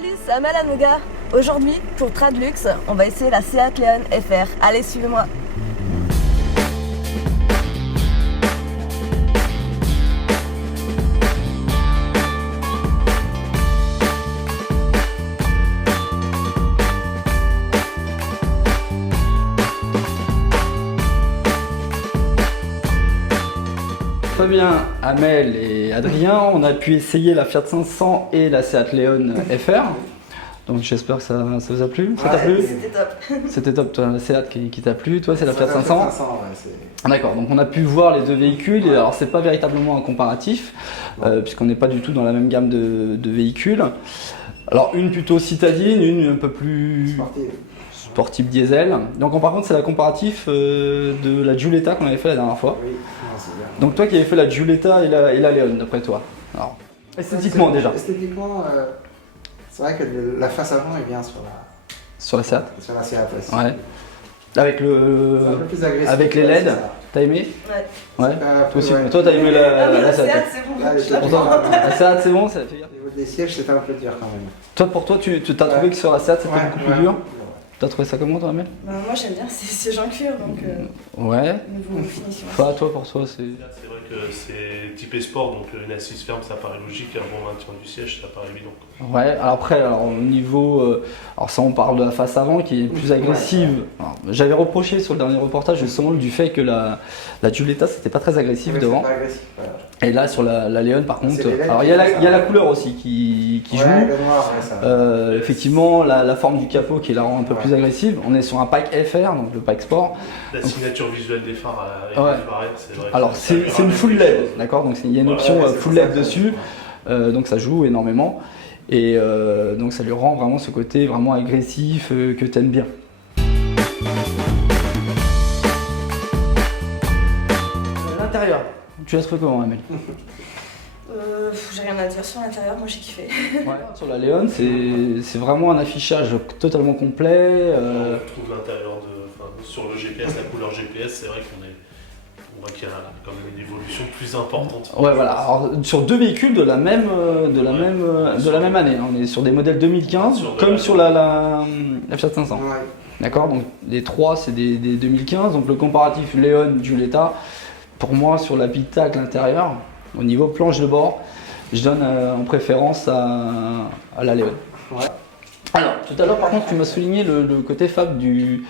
Salut, c'est Amel Anouga. Aujourd'hui, pour Tradlux, on va essayer la Seat Leon FR. Allez, suivez-moi. Fabien, Amel et Adrien, on a pu essayer la Fiat 500 et la Seat Leon FR. Donc j'espère que ça vous a plu. Ça t'a plu? C'était top. C'était top, toi, la Seat qui t'a plu. Toi, c'est la Fiat 500. Ouais, D'accord, donc on a pu voir les deux véhicules. Et alors, c'est pas véritablement un comparatif, puisqu'on n'est pas du tout dans la même gamme de véhicules. Alors, une plutôt citadine, une un peu plus sportive diesel. Donc, par contre, c'est la comparatif de la Giulietta qu'on avait fait la dernière fois. oui, c'est bien. Donc toi qui avais fait la Giulietta et la Leon, d'après toi. Alors, esthétiquement déjà. Esthétiquement, c'est vrai que la face avant est bien Sur la Seat. sur la Seat. Ouais. Avec le, C'est un peu plus agressif. avec les LED, t'as aimé? Ouais. Ouais. Toi Toi aussi. Toi t'as aimé la Seat, Seat. c'est bon. Là, Je la Pourtant, prends. la Seat c'est bon, ça fait. Au niveau des sièges, c'était un peu dur quand même. Toi pour toi, tu t'as trouvé que sur la Seat c'était beaucoup plus dur? T'as trouvé ça comment toi, Amel? Bah, moi, j'aime bien ces sièges en cuir, donc Ouais. niveau finition. Toi pour toi c'est. C'est vrai que c'est typé sport, donc une assise ferme ça paraît logique, et un bon maintien du siège ça paraît évident. Ouais, alors après, au niveau. Alors ça on parle de la face avant qui est plus agressive. Alors, j'avais reproché sur le dernier reportage justement du fait que la Giulietta c'était pas très agressif devant. Pas agressif. Et là sur la Leon par contre, C'est les LED alors il y a la couleur aussi qui joue. Ouais, le noir, ouais, ça. Effectivement la forme du capot qui la rend un peu plus agressive. On est sur un pack FR, donc le pack sport. La signature visuelle des phares avec Ouais. les barrettes, c'est vrai. Alors c'est une full LED, d'accord, donc il y a une option Ouais, c'est full ça, LED dessus, donc ça joue énormément. Et donc ça lui rend vraiment ce côté vraiment agressif que t'aimes bien. L'intérieur, tu l'as trouvé comment, Amel? J'ai rien à dire sur l'intérieur, moi j'ai kiffé. Ouais. Sur la Leon, c'est vraiment un affichage totalement complet. On trouve l'intérieur sur le GPS, la couleur GPS, c'est vrai on voit qu'il y a quand même une évolution plus importante. Ouais, voilà. Alors, sur deux véhicules de la même année, hein. On est sur des modèles 2015, comme sur la Fiat 500. Ouais. D'accord, donc les trois c'est des 2015, donc le comparatif Leon Giulietta, pour moi sur l'habitacle intérieur, au niveau planche de bord, je donne en préférence à la Leon. Ouais. Alors, tout à l'heure par contre tu m'as souligné le côté Fab du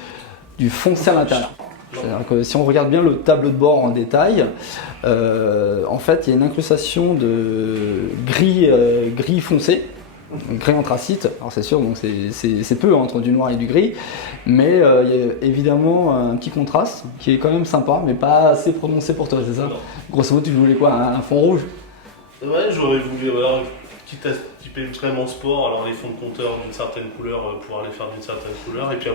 foncé à l'intérieur. C'est-à-dire que si on regarde bien le tableau de bord en détail, en fait il y a une incrustation de gris foncé. Gris anthracite, alors c'est sûr, donc c'est peu entre du noir et du gris, mais il y a évidemment un petit contraste qui est quand même sympa, mais pas assez prononcé pour toi, c'est ça? Grosso modo, tu voulais quoi? Un fond rouge? Ouais, j'aurais voulu, voilà, quitte à typer vraiment sport, alors les fonds de compteur d'une certaine couleur, pouvoir les faire d'une certaine couleur, et puis un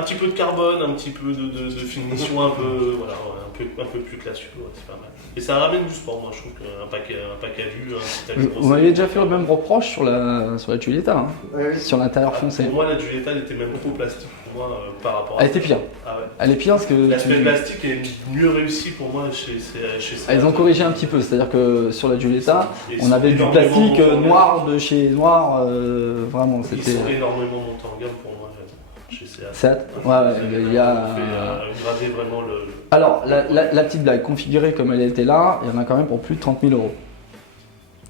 petit peu de carbone, un petit peu de finition, un peu plus classieux, ouais, c'est pas mal. Et ça ramène du sport, moi je trouve qu'un pack à vue, Vous m'aviez déjà fait le même reproche sur la Giulietta, hein, Ouais, oui. sur l'intérieur foncé. Pour moi, la Giulietta elle était même trop plastique pour moi par rapport à. Elle était pire. Ah ouais. Elle est pire parce que L'aspect plastique est mieux réussi pour moi chez ça. ils ont corrigé un petit peu, c'est-à-dire que sur la Giulietta, Ils on sont avait du énormément plastique montés en noir de chez Noir, vraiment Ils c'était. sont énormément montés en gamme pour moi chez Seat. Seat, ouais, il y a. Graver vraiment le. Alors, la petite blague, configurée comme elle était là, il y en a quand même pour plus de 30 000 euros.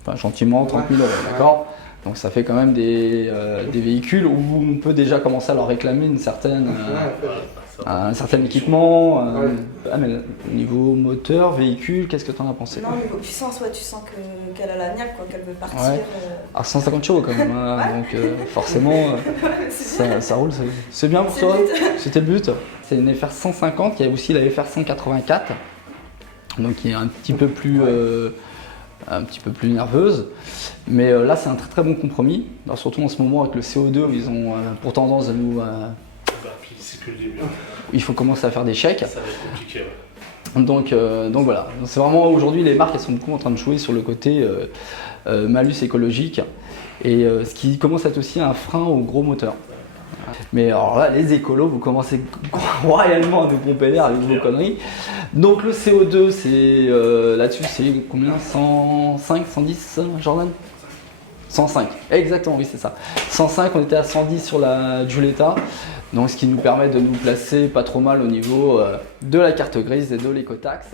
Enfin, gentiment, 30 000 euros, d'accord? Donc ça fait quand même des véhicules où on peut déjà commencer à leur réclamer une certaine, un certain équipement. Ah, mais au niveau moteur, véhicule, qu'est-ce que tu en as pensé? Non, niveau puissance, ouais, tu sens qu'elle a la niaque, quoi, qu'elle veut partir. Ouais. À 150 chevaux quand même, hein, donc forcément ça roule, c'est bien pour C'est toi? le but. C'était le but. C'est une FR 150, il y a aussi la FR 184, donc qui est un petit peu plus nerveuse. Mais là c'est un très très bon compromis, alors, surtout en ce moment avec le CO2 où ils ont pour tendance de nous... Puis c'est que le début. il faut commencer à faire des chèques. Ça va être compliqué. Ouais. Donc voilà, c'est vraiment aujourd'hui les marques elles sont beaucoup en train de jouer sur le côté malus écologique et ce qui commence à être aussi un frein aux gros moteurs. Mais alors là, les écolos, vous commencez royalement à nous pomper l'air avec vos conneries. Donc le CO2, c'est là-dessus, c'est combien? 105, 110, Jordan? 105, exactement, oui c'est ça. 105, on était à 110 sur la Giulietta, donc ce qui nous permet de nous placer pas trop mal au niveau de la carte grise et de l'écotaxe.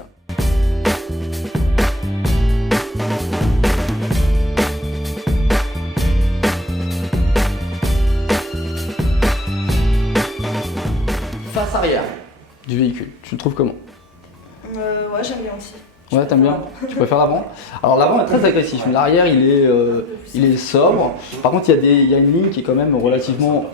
Face arrière du véhicule, tu le trouves comment? Ouais, j'aime bien aussi. Ouais, t'aimes bien? Tu préfères l'avant? Alors l'avant est très agressif, l'arrière il est sobre. Par contre il y a une ligne qui est quand même relativement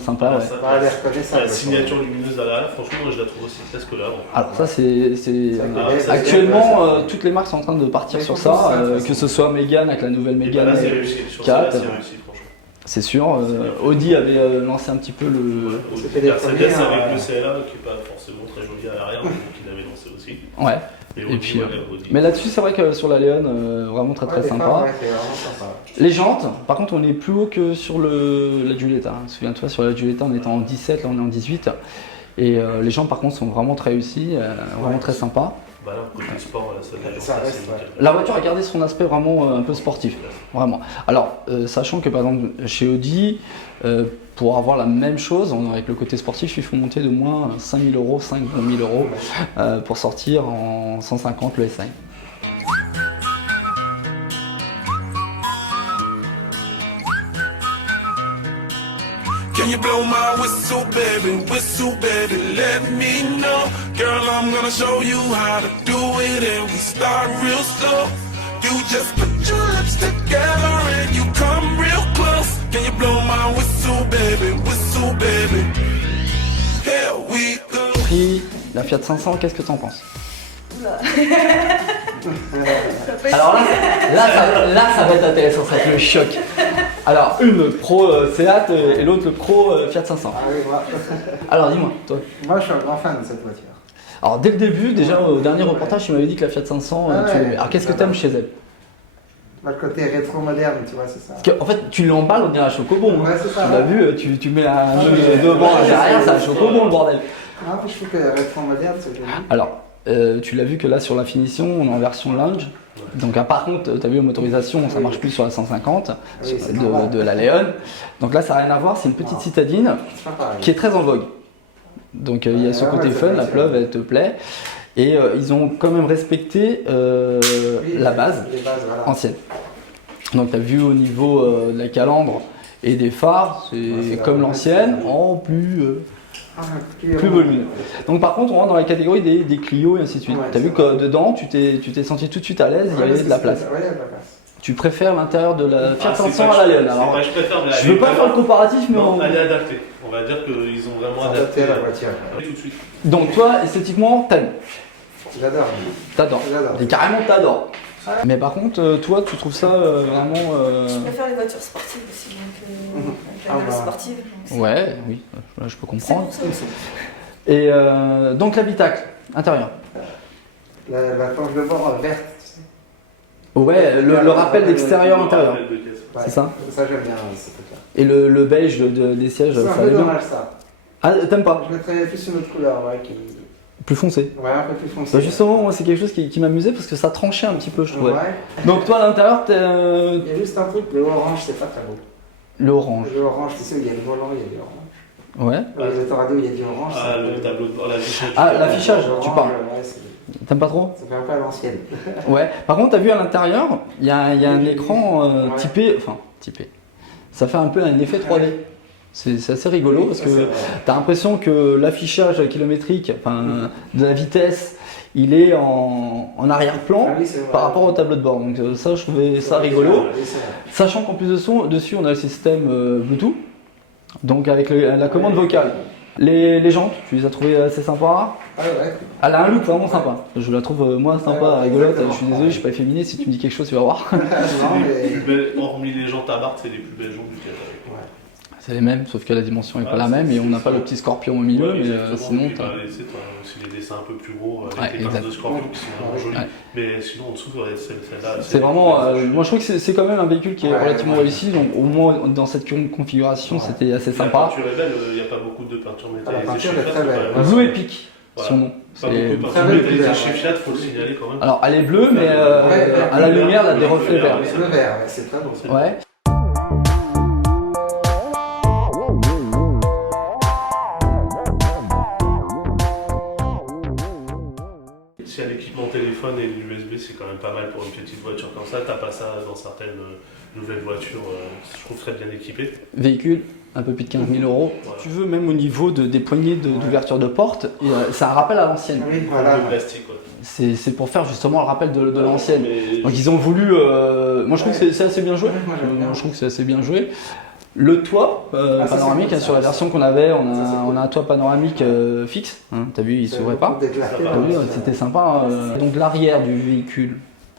sympa. Ouais. Ça, Ah, les reconnaissables. la signature lumineuse à l'arrière, franchement, moi je la trouve aussi très scolaire. Alors ça c'est ça, actuellement ça. toutes les marques sont en train de partir Mais sur franchement, ça, ça, que ce soit Mégane avec la nouvelle Et Mégane là, c'est réussi. Sur 4. celle-là, c'est réussi, franchement. C'est sûr. Audi avait lancé un petit peu le. C'était des Mercedes premiers, avec hein. le CLA qui n'est pas forcément très joli à l'arrière, donc il avait lancé aussi. Ouais. Et Et puis, ouais, Audi. mais là-dessus c'est vrai que sur la Léon vraiment très Ouais, les sympa. phares, ouais, c'est vraiment sympa. Les jantes, par contre, on est plus haut que sur la Giulietta. Hein. Souviens-toi, sur la Giulietta, on était en 17, là on est en 18. Et les jantes, par contre, sont vraiment très réussies, vraiment très sympas. Bah là, côté sport, Ça reste, ouais. La voiture a gardé son aspect vraiment un peu sportif, vraiment. Alors, sachant que par exemple, chez Audi, pour avoir la même chose, avec le côté sportif, il faut monter de moins 5 000 euros, 5 000 euros pour sortir en 150 le SI. Can you blow my whistle, baby, let me know. Girl, I'm gonna show you how to do it and we start real slow. You just put your lips together and you come real close. Can you blow my whistle, baby, here we go. Prix, la Fiat 500, qu'est-ce que t'en penses? Oula. Alors là, ça va être intéressant, ça va être le choc. Alors, une pro Seat et l'autre le pro Fiat 500. Ah oui, moi. Alors dis-moi, toi. Moi, je suis un grand fan de cette voiture. Alors dès le début, déjà au dernier reportage, tu m'avais dit que la Fiat 500, Ah tu ouais, l'aimais. Alors qu'est-ce que t'aimes chez elle? Bah, le côté rétro-moderne, tu vois, c'est ça. Parce qu'en fait, tu l'emballes, on dirait un chocobon. Ouais, c'est ça. Tu l'as vu, tu mets un jeu devant, un derrière, c'est un chocobon le bordel. Ah, puis je trouve que rétro-moderne, c'est joli. Alors, tu l'as vu que là sur la finition, on est en version lounge. Donc par contre, tu as vu la motorisation, ça marche plus sur la 150 Oui, c'est normal. de la Léon. Donc là, ça n'a rien à voir, c'est une petite citadine C'est pas pareil. qui est très en vogue. Donc il y a ce Ouais, côté ouais, fun, c'est la vrai, pleuve, c'est elle te plaît. Et ils ont quand même respecté Oui, la base Les bases, voilà. ancienne. Donc tu as vu au niveau de la calandre et des phares, Ouais, c'est c'est comme vrai. l'ancienne, en plus Ah, plus volumineux. Donc par contre, on rentre dans la catégorie des Clio et ainsi de suite. Ouais, tu as vu c'est que vrai. dedans, tu t'es senti tout de suite à l'aise, il y avait de la place. Ouais, il y a de la place. Tu préfères l'intérieur de la Fiat Ah, c'est 500 pas- à la Léon. c'est Alors, pas- je préfère, mais je elle veux est pas faire le vraiment- comparatif, mais Non, on- elle est adaptée. On va dire qu'ils ont vraiment adapté Adapté à la voiture. tout de suite. Donc toi, esthétiquement, t'aimes, J'adore. t'adores. J'adore. Et carrément, t'adores. Ouais. Mais par contre, toi, tu trouves ça vraiment... Je préfère les voitures sportives aussi, donc avec la Ah gueule bah. sportive. donc c'est- Ouais, oui, je peux C'est comprendre. pour ça aussi. Et donc l'habitacle, intérieur. La planche de bord verte, tu sais. Ouais, le rappel d'extérieur-intérieur. Rappel de caisse. Ouais, C'est ça. Ça, j'aime bien, ce truc-là. Et le beige des sièges, C'est un ça peu allait bien. dommage, ça. Ah, t'aimes pas? Je mettrais plus une autre couleur, ouais, qui... Plus foncé. Ouais, un peu plus foncé. Bah justement, moi, c'est quelque chose qui m'amusait parce que ça tranchait un petit peu, je trouvais. Ouais. Donc toi, à l'intérieur, t'es Il y a juste un truc, le orange, c'est pas très beau. le orange. Le orange, tu sais, il y a le volant, il y a du orange. Ouais. Dans les autoradio, il y a du orange. Ah, c'est un le peu- tableau de bord, l'affichage. Ah, l'affichage, L'orange, tu parles. Ouais, T'aimes pas trop? ça fait un peu à l'ancienne. Ouais. Par contre, t'as vu à l'intérieur, il y a un Oui, écran ouais. typé. Ça fait un peu un effet 3D. C'est assez rigolo parce Ça, que c'est vrai. t'as l'impression que l'affichage kilométrique, de la vitesse, il est en arrière-plan Ah oui, c'est vrai. par rapport au tableau de bord. Donc ça, je trouvais ça rigolo. Oui, c'est vrai. Sachant qu'en plus dessus, on a le système Bluetooth, donc avec la commande vocale. Les jantes, tu les as trouvées assez sympas. Ah ouais. Elle a un look vraiment sympa. Je la trouve moins sympa, Ouais, rigolote. exactement. Je suis désolé, je suis pas efféminé. Si tu me dis quelque chose, tu vas voir. Non, Les mais... plus belles- hormis les jantes à barre, c'est les plus belles jantes du catalogue. C'est les mêmes, sauf que la dimension est pas Ah, la même c'est- et on n'a c'est pas ça. le petit scorpion au milieu. Ouais, Mais exactement. sinon, Et t'as- bah, tu sais, t'as aussi les dessins un peu plus gros avec Ouais, les pinces exact. de scorpion qui sont vraiment jolies. Ouais. Mais sinon, en dessous, ouais, celle-là. c'est vraiment. Moi, je trouve que c'est quand même un véhicule qui est Ouais, relativement ouais. réussi. Donc, au moins dans cette configuration, Ouais. c'était assez La sympa. peinture est belle, il n'y a pas beaucoup de peinture Ah, la métallisée. peinture chez est Fiat, très c'est belle. quand même Blue assez- Epic, Voilà. son nom. Pas C'est- beaucoup, parce Très que belle les couleur, chez ouais. Fiat, faut le signaler quand même. Alors elle est bleue, mais à la lumière, elle a des reflets verts. Le vert, ouais, c'est très beau. Ouais. Si y a l'équipement téléphone et l'USB, c'est quand même pas mal pour une petite voiture comme ça. T'as pas ça dans certaines nouvelles voitures, je trouve très bien équipées. Véhicule, un peu plus de 15 000 euros. Voilà. Si tu veux, même au niveau des poignées d'ouverture de porte, c'est un rappel à l'ancienne. Oui, Le voilà. plastique, quoi. C'est pour faire justement le rappel de l'ancienne. Mais Donc ils ont voulu. Moi je trouve que c'est assez bien joué. Ouais, moi, j'aime bien. Je trouve que c'est assez bien joué. Le toit ça, panoramique, c'est cool, sur ça, la version qu'on avait, Ça, c'est cool. on a un toit panoramique fixe. Hein, t'as vu, il s'ouvrait pas. D'éclater, T'as T'as vu, là, c'était sympa. Donc l'arrière du véhicule,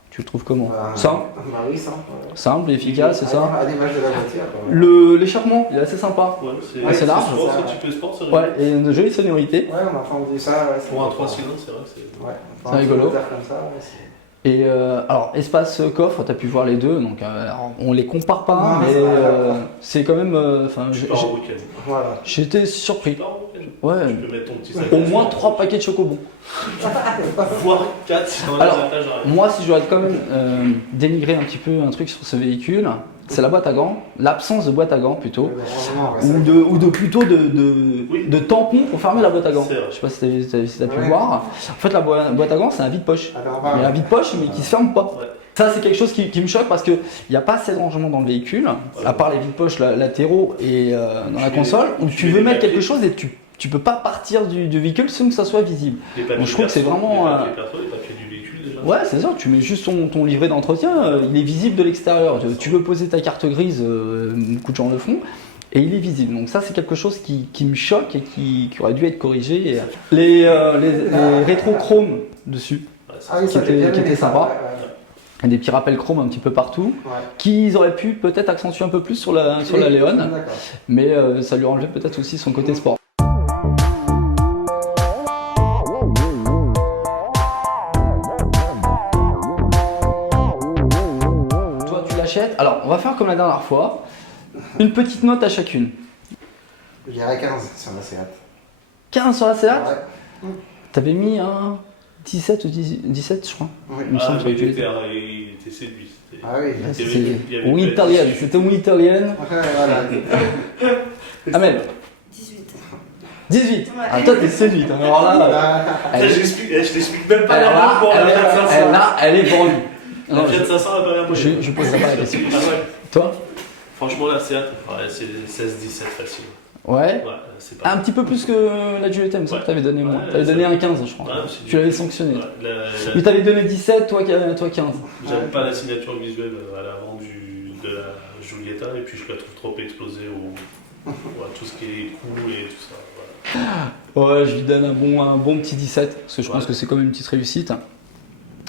tu le trouves comment? Simple, Bah oui, simple. simple, efficace, c'est ça. À l'image de la voiture. Quand même. L'échappement, il est assez sympa. ouais, Ah, c'est large. sport, Ça, c'est un ouais. petit peu sport, ça. Ouais, et une jolie sonorité. Ouais, on a entendu ça. Ouais, Pour un 3 cylindres, c'est vrai que c'est. Ouais, C'est rigolo. Comme ça, ouais, c'est- Et alors, espace coffre, tu as pu voir les deux, donc alors, on les compare pas, Non, mais c'est pas c'est quand même. Enfin, Tu pars en week-end. Voilà. j'étais Tu surpris. pars en week-end. Ouais, Tu peux mettre ton petit sac. au moins 3 paquets de chocobons. Voire 4 si dans Alors, les attaches arrière. Moi, si je dois quand même dénigrer un petit peu un truc sur ce véhicule, c'est la boîte à gants, l'absence de boîte à gants plutôt, ou de plutôt Oui. de tampons pour fermer la boîte à gants. C'est vrai. Je sais pas si t'as pu Ouais. voir. En fait, la boîte à gants, c'est un vide-poche. Alors, Il y a un vide-poche, mais qui se ferme pas. Ouais. Ça, c'est quelque chose qui me choque parce qu'il n'y a pas assez de rangement dans le véhicule, à part les vides-poches latéraux et dans la Tu console, mets- où tu tu mets veux des mettre quelque papiers. chose et tu peux pas partir du véhicule sans que ça soit visible. Les papiers Donc, je trouve que c'est perso, vraiment, Les papiers perso, les papiers du véhicule déjà. Ouais, c'est ça, tu mets juste ton livret d'entretien, il est visible de l'extérieur. Tu veux poser ta carte grise, beaucoup de gens le font, et il est visible. Donc ça, c'est quelque chose qui me choque et qui aurait dû être corrigé. Et les rétrochromes dessus, Ah oui, qui ça, j'ai bien était aimé ça, sympa. ouais, et des petits rappels chromes un petit peu partout, ouais. qu'ils auraient pu peut-être accentuer un peu plus sur la Oui, Léon, d'accord. mais ça lui enlevait peut-être aussi son côté sport. Toi, tu l'achètes. Alors, on va faire comme la dernière fois. Une petite note à chacune. Je dirais 15 sur la Seat. 15 sur la Seat. Ouais. T'avais mis un 17 ou 17, je crois. Oui. Il me semble mais que il tu était séduit. C'était- Ah oui. Il y avait- C'est il y avait ou pas- italienne. C'était ou italienne. Ouais, voilà. Amel, 18. 18. Ouais. Ah, toi, t'es séduite. hein. Alors là, Ah, elle, Ça, je l'explique même pas alors la là, pour la elle, Fiat 500. là, elle est vendue. La Non, Fiat 500, elle a pas rien pour je poserai pas la question. Ah ouais. Toi? Franchement, la Seat, ouais, c'est 16-17 facile. Ouais. Ouais, c'est pas. Un petit peu plus que la Giulietta, il me semble que t'avais donné moins. Ouais, T'avais ça- donné un 15, je crois. Ouais, c'est- Tu l'avais sanctionné. Ouais, Mais t'avais donné 17, toi 15. J'aime pas la signature visuelle à l'avant de la Giulietta et puis je la trouve trop explosée au tout ce qui est cool et tout ça. Voilà. Ouais, je lui donne un bon petit 17, parce que je pense Ouais. que c'est quand même une petite réussite.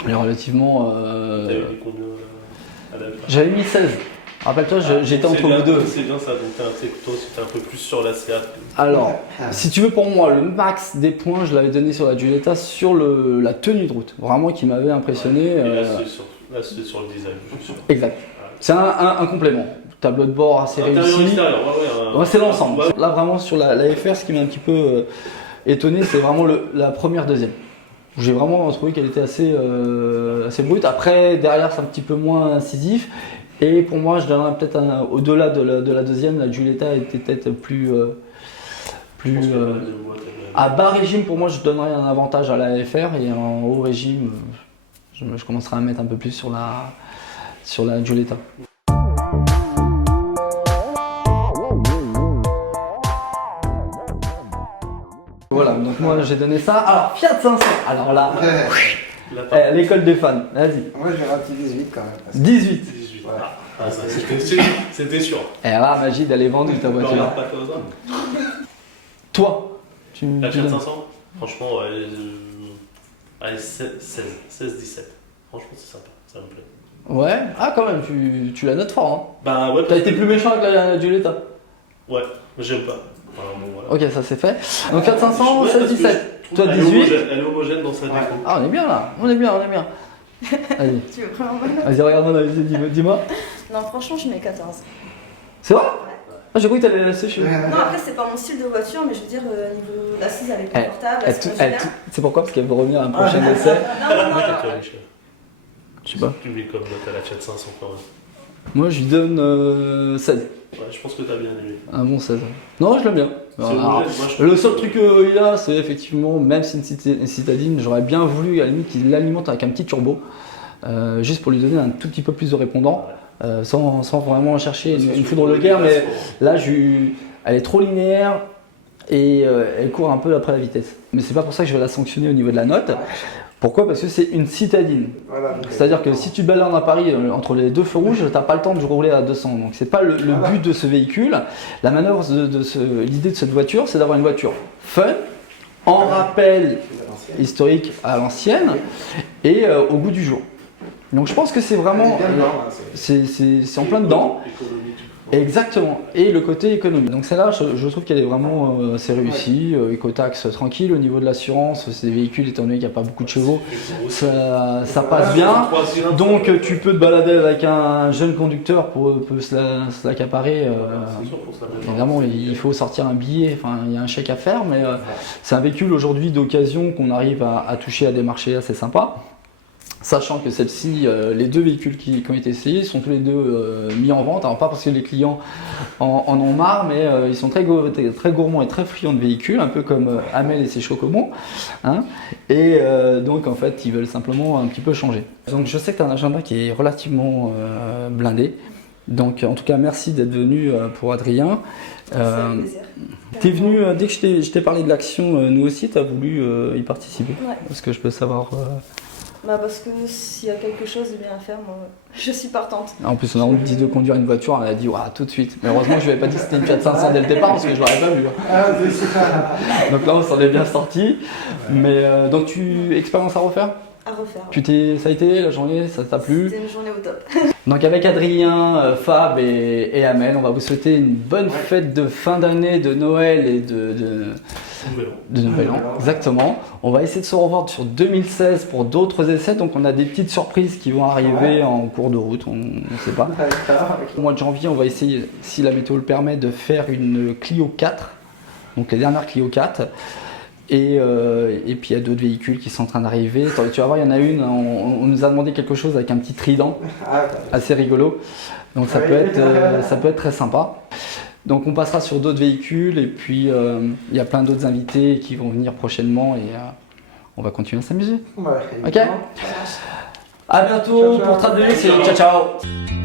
Elle est relativement. T'avais mis combien à la fin? J'avais mis 16. Rappelle-toi, j'étais C'est entre bien, vous deux. C'est bien ça, donc toi aussi t'es un peu plus sur la Seat. Alors, si tu veux, pour moi, le max des points, je l'avais donné sur la Giulietta sur la tenue de route. Vraiment qui m'avait impressionné. Et là, c'est sur le design, je suis sûr. Exact. C'est un complément. Tableau de bord assez Intérieur, réussi. extérieur, Ouais, c'est l'ensemble. Ouais, Là, vraiment, sur la FR, ce qui m'a un petit peu étonné, c'est vraiment la première, deuxième. J'ai vraiment trouvé qu'elle était assez brute. Après, derrière, c'est un petit peu moins incisif. Et pour moi, je donnerais peut-être au-delà de la deuxième, la Giulietta était peut-être plus. je pense que la deuxième boîte, elle- À bas régime, pour moi, je donnerais un avantage à la FR. Et en haut régime, je commencerai à mettre un peu plus sur la Giulietta. Voilà, donc moi j'ai donné ça. Alors Fiat 500, alors là, La part- l'école des fans, vas-y. Moi, j'ai un petit 18 quand même. parce que- 18. 18. Ouais. Ah, ça, c'était sûr. Et là, Magid, elle est vendue ta Ne voiture. regarde pas comme ça. Toi, tu La tu Fiat donnes- 500, franchement, allez, 16-17. Franchement, c'est sympa, ça me plaît. Ouais, ah quand même, tu la notes fort. Bah ouais, Hein. T'as été plus méchant avec la Giulietta. Ouais, j'aime pas. Enfin, bon, voilà. Ok, ça c'est fait. Donc Fiat 500, Ouais, 16, parce que 17. je Toi trouve 18. Elle est homogène dans sa Ouais. déco. Ah on est bien là, on est bien. Vas-y, Tu veux vraiment vas-y regarde-moi, vas-y, dis-moi. Non, franchement, je mets 14. C'est vrai? Ah, j'ai cru que t'allais laisser chez vous. Non, après, c'est pas mon style de voiture, mais je veux dire, niveau l'assise, elle est confortable, elle se C'est pourquoi? Parce qu'elle veut revenir à un prochain essai. Non. Toi, Michel. Je sais pas. Tu mets comme note à la Fiat 500 quand même. Moi, je lui donne 16. Ouais, je pense que t'as bien aimé. Un bon 16. Non, je l'aime bien. C'est Alors, honnête, moi, je le seul truc qu'il y a, c'est effectivement, même si une citadine, j'aurais bien voulu à la limite qu'il l'alimente avec un petit turbo, juste pour lui donner un tout petit peu plus de répondant, sans vraiment chercher une foudre de guerre, mais là, elle est trop linéaire et elle court un peu après la vitesse. Mais c'est pas pour ça que je vais la sanctionner au niveau de la note. Pourquoi? Parce que c'est une citadine. Voilà. C'est-à-dire que si tu te balades à Paris entre les deux feux rouges, t'as pas le temps de rouler à 200. Donc c'est pas le but de ce véhicule. La manœuvre l'idée de cette voiture, c'est d'avoir une voiture fun, en rappel historique à l'ancienne et au goût du jour. Donc je pense que c'est vraiment, c'est en plein dedans. Exactement, et le côté économie. Donc celle-là, je trouve qu'elle est vraiment assez réussie, écotaxe tranquille. Au niveau de l'assurance, c'est des véhicules, étant donné qu'il n'y a pas beaucoup de chevaux, ça passe bien. Donc tu peux te balader avec un jeune conducteur pour se l'accaparer. Évidemment, il faut sortir un billet, enfin il y a un chèque à faire, mais c'est un véhicule aujourd'hui d'occasion qu'on arrive à toucher à des marchés assez sympas. Sachant que celle-ci, les deux véhicules qui ont été essayés sont tous les deux mis en vente. Alors pas parce que les clients en ont marre, mais ils sont très gourmands et très friands de véhicules, un peu comme Amel et ses chocobons. Hein, et donc en fait, ils veulent simplement un petit peu changer. Donc je sais que tu as un agenda qui est relativement blindé. Donc en tout cas, merci d'être venu pour Adrien. Tu es venu, dès que je t'ai parlé de l'action, nous aussi, tu as voulu y participer. Ouais. Est-ce que je peux savoir Bah parce que s'il y a quelque chose de bien à faire, moi, je suis partante. En plus, on a dit de conduire une voiture, on a dit tout de suite. Mais heureusement, je lui avais pas dit que c'était une Fiat 500 dès le départ parce que je l'aurais pas vu. Donc là, on s'en est bien sorti. Mais donc, expérience à refaire? À refaire. Ça a été la journée, ça t'a plu? C'était une journée au top. Donc avec Adrien, Fab et Amel, on va vous souhaiter une bonne fête de fin d'année, de Noël et de Nouvel An. Exactement. On va essayer de se revoir sur 2016 pour d'autres essais. Donc on a des petites surprises qui vont arriver en cours de route, on ne sait pas. Au mois de janvier, on va essayer, si la météo le permet, de faire une Clio 4. Donc les dernières Clio 4. Et puis il y a d'autres véhicules qui sont en train d'arriver. Tu vas voir, il y en a une, on nous a demandé quelque chose avec un petit trident, assez rigolo. Donc ça peut être très sympa. Donc on passera sur d'autres véhicules et puis il y a plein d'autres invités qui vont venir prochainement et on va continuer à s'amuser. Ok. À bientôt pour Trad de Luxe. Ciao ciao.